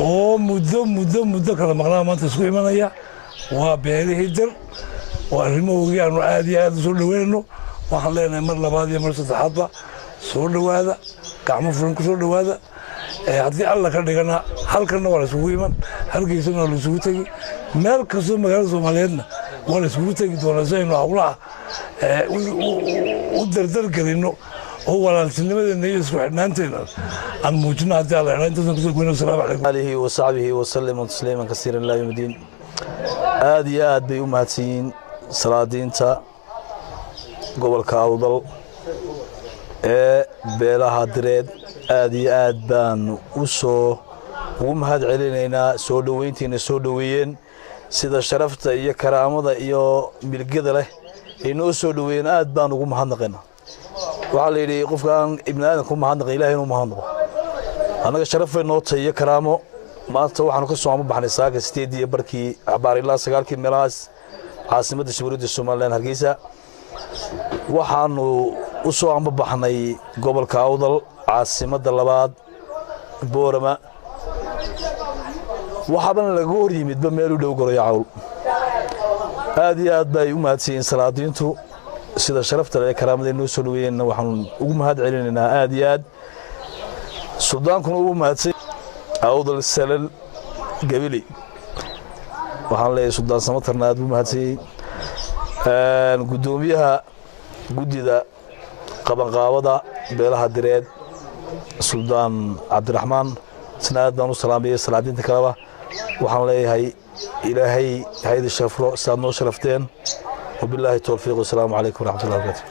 oo muddo kala maqnaa maanta isku imanaya waa beelihii dir oo arrimoodii aanu aad iyo aad u soo dhaweynayno waxaan leenahay mar labaad iyo mar saddexaadba soo dhawaada gacmo furan ku soo dhawaada haddii alla ka dhigana halkanna waa la isugu iman halkiisana waa la isugu tegi meel kastoo magaalada soomaaliyeedna waa la isugu tegi doonaa si aynu hawlaha u dardargelinno oo walaaltinimadeena iyo isku xidhnaanteena aan muujino haddii alla idhaa intaasaan kusoo goyno asalaamu calaykum alihi wa saxbihi wa sallam tasliiman kasiiran ilaa yawmi diin aad iyo aad bay u mahadsanyihiin salaadiinta gobolka awdal ee beelaha direed aad iyo aad baan ugu mahad celinaynaa soo dhaweyntiina soo dhaweeyeen sida sharafta iyo karaamada iyo milgada leh ay noo soo dhaweeyeen aad baan ugu mahadnaqaynaa waxaa la yidhi qofkaan ibni aadanka u mahadnaqa ilahay inuu mahadnaqo annaga sharaf bay noo tahay iyo karaamo maanta waxaanu ka soo amabaxnay saaka 8 barkii axbaar ilaa 9 meelahaas caasimadda jamhuuriyadda somalilan hargeysa waxaanu u soo amabaxnay gobolka awdal caasimadda labaad boorama waxaabana laga hor yimidba meel u dhow goroyo cawl aad iyo aad bay u mahadsiiyeen salaadiintu sida sharafta leh karaamada inoo soo dhaweeyeen waxaan ugu mahad celinaynaa aad iyo aad suldaankuna ugu mahadsan awdal salal gabili waxaan leeyahay suldaan samatarna aad ugu mahadsan gudoomiyaha guddida qabanqaabada beelaha direed suldaan cabdiraxmaan sanaad baan u salaamiyay salaadiinta kaleba waxaan leeyahay ilaahay haydi shafro saad noo sharafteen وبالله التوفيق والسلام عليكم ورحمة الله وبركاته